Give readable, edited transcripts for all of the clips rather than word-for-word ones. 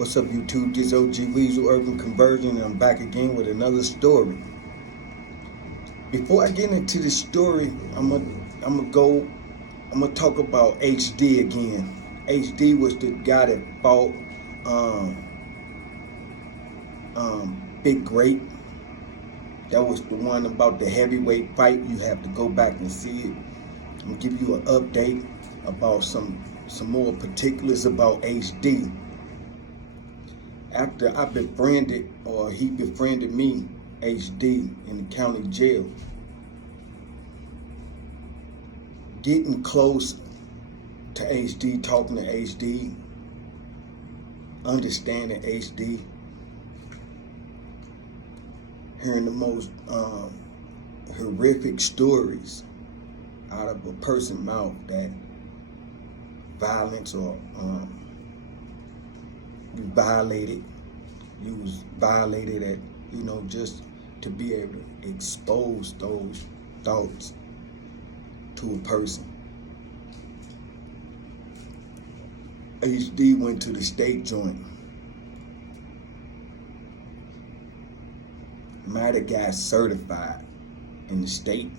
What's up, YouTube? This OG Weasel Urban Conversion, and I'm back again with another story. Before I get into the story, I'm gonna talk about HD again. HD was the guy that fought Big Great. That was the one about the heavyweight fight. You have to go back and see it. I'm gonna give you an update about some more particulars about HD. After I befriended, or he befriended me, HD, in the county jail, getting close to HD, talking to HD, understanding HD, hearing the most horrific stories out of a person's mouth, that violence or you was violated at, just to be able to expose those thoughts to a person. HD went to the state joint. Might have got certified in the state.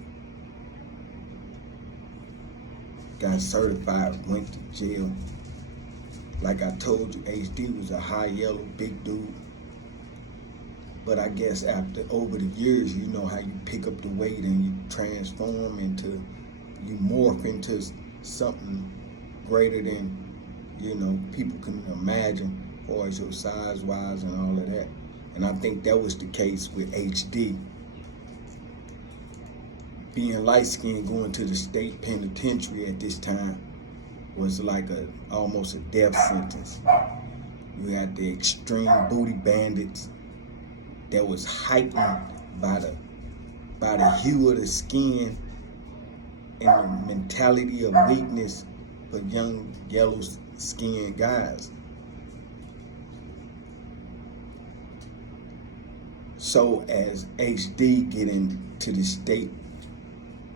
Got certified, went to jail. Like I told you, HD was a high yellow, big dude. But I guess over the years, you know how you pick up the weight and you transform you morph into something greater than, people can imagine, as far as your size-wise and all of that. And I think that was the case with HD. Being light-skinned, going to the state penitentiary at this time was like almost a death sentence. You had the extreme booty bandits that was heightened by the hue of the skin and the mentality of weakness for young yellow-skinned guys. So as HD get into the state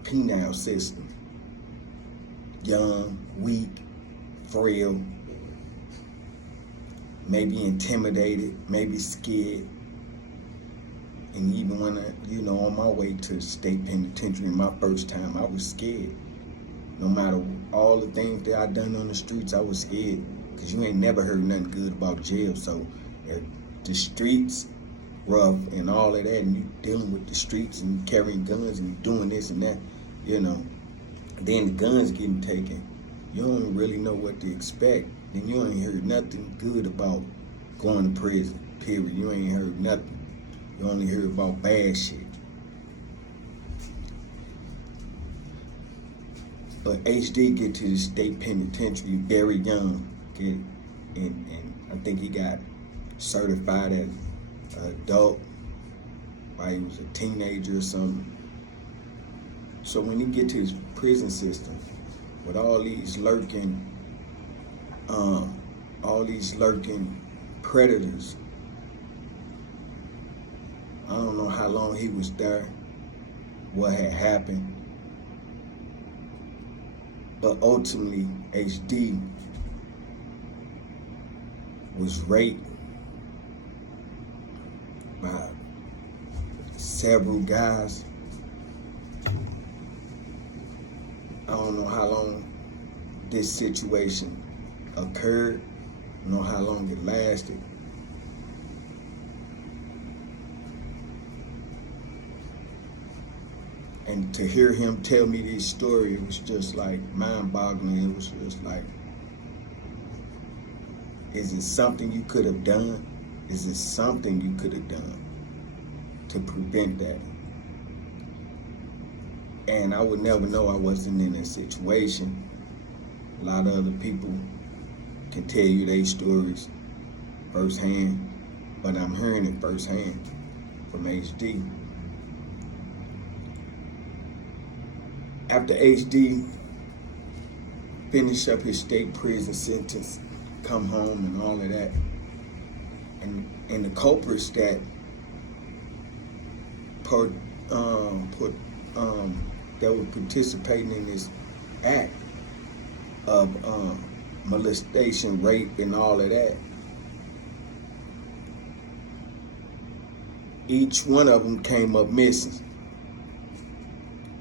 penal system, young, weak, frail, maybe intimidated, maybe scared. And even when on my way to the state penitentiary my first time, I was scared. No matter all the things that I done on the streets, I was scared. Because you ain't never heard nothing good about jail. So the streets, rough and all of that, and you dealing with the streets and you carrying guns and you doing this and that, Then the guns getting taken. You don't really know what to expect. Then you ain't heard nothing good about going to prison, period. You ain't heard nothing. You only hear about bad shit. But HD get to the state penitentiary very young, and I think he got certified as an adult while he was a teenager or something. So when he get to his prison system, with all these lurking predators, I don't know how long he was there, what had happened, but ultimately HD was raped by several guys. I don't know how long this situation occurred. I don't know how long it lasted. And to hear him tell me this story, it was just like mind-boggling. It was just like, is it something you could have done? Is it something you could have done to prevent that? And I would never know. I wasn't in that situation. A lot of other people can tell you their stories firsthand, but I'm hearing it firsthand from HD. After HD finished up his state prison sentence, come home and all of that, and the culprits that that were participating in this act of molestation, rape, and all of that, each one of them came up missing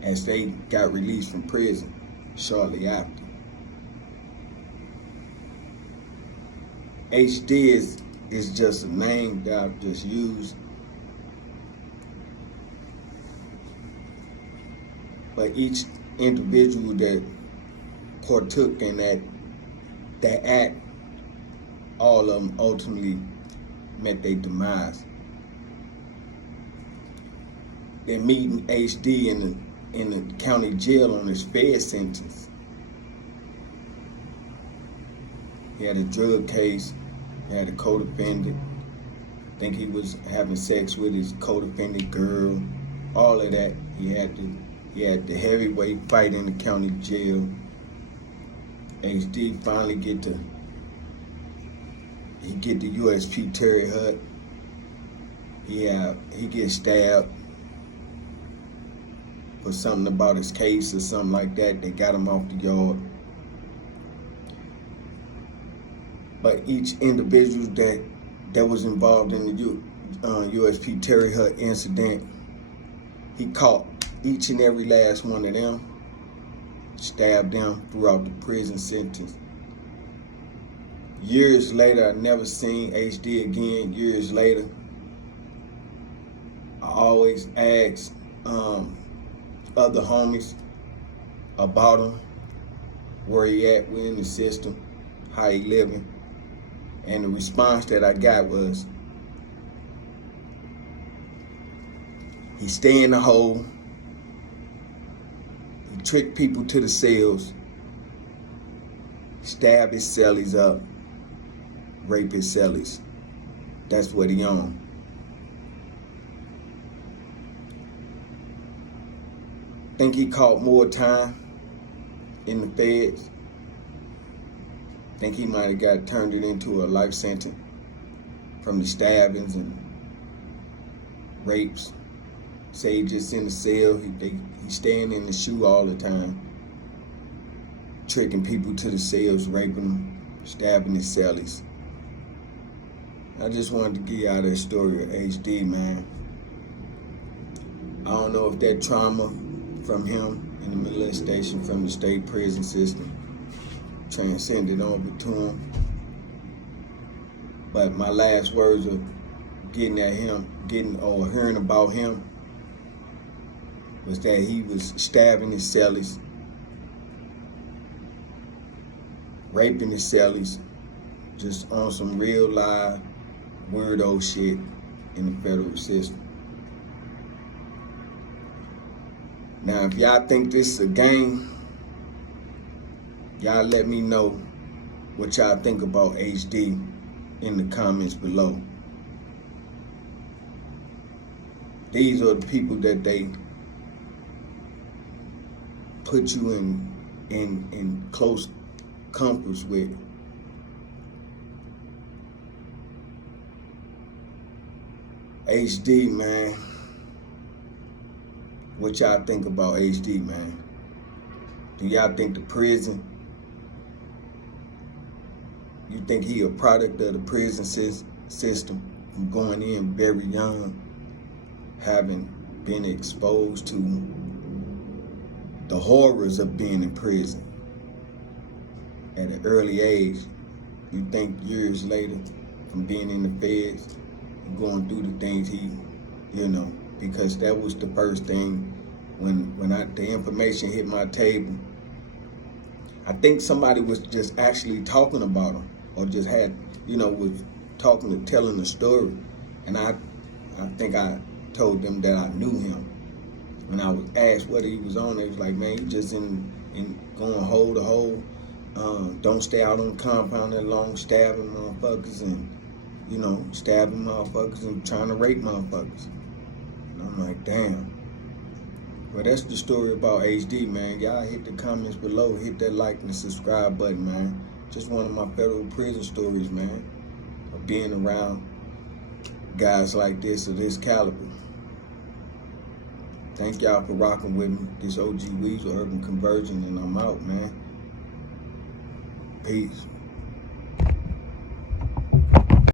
as they got released from prison shortly after. HD is just a name that I've just used. But each individual that partook in that act, all of them ultimately met their demise. They're meeting HD in the county jail on his Fed sentence. He had a drug case, he had a co-defendant. I think he was having sex with his co-defendant girl, all of that. He had the heavyweight fight in the county jail. HD finally get the USP Terry Hut. He gets stabbed for something about his case or something like that. They got him off the yard. But each individual that was involved in the USP Terry Hut incident, he caught each and every last one of them, stabbed them throughout the prison sentence. Years later, I never seen HD again. Years later, I always ask other homies about him, where he at within the system, how he living. And the response that I got was, he stay in the hole, he trick people to the cells, stab his cellies up, rape his cellies. That's what he on. Think he caught more time in the feds. Think he might have got turned it into a life sentence from the stabbings and rapes. Say he just in the cell, he staying in the shoe all the time, tricking people to the cells, raping them, stabbing his cellies. I just wanted to give y'all that story of HD, man. I don't know if that trauma from him in the middle of the station, from the state prison system, transcended over to him. But my last words of getting at him, hearing about him, was that he was stabbing his cellies, raping his cellies, just on some real live weirdo shit in the federal system. Now, if y'all think this is a game, y'all let me know what y'all think about HD in the comments below. These are the people that they put you in close conference with. HD, man. What y'all think about HD, man? Do y'all think the prison, you think he a product of the prison system, from going in very young, having been exposed to the horrors of being in prison at an early age? You think years later, from being in the feds and going through the things he, because that was the first thing when the information hit my table. I think somebody was just actually talking about him, or just had, was telling the story. And I think I told them that I knew him. When I was asked what he was on, they was like, man, he just in going hole to hole. Don't stay out on the compound that long, stabbing motherfuckers and, stabbing motherfuckers and trying to rape motherfuckers. And I'm like, damn. Well, that's the story about HD, man. Y'all hit the comments below, hit that like and subscribe button, man. Just one of my federal prison stories, man, of being around guys like this of this caliber. Thank y'all for rocking with me. This OG Weasel Urban Conversion, and I'm out, man. Peace.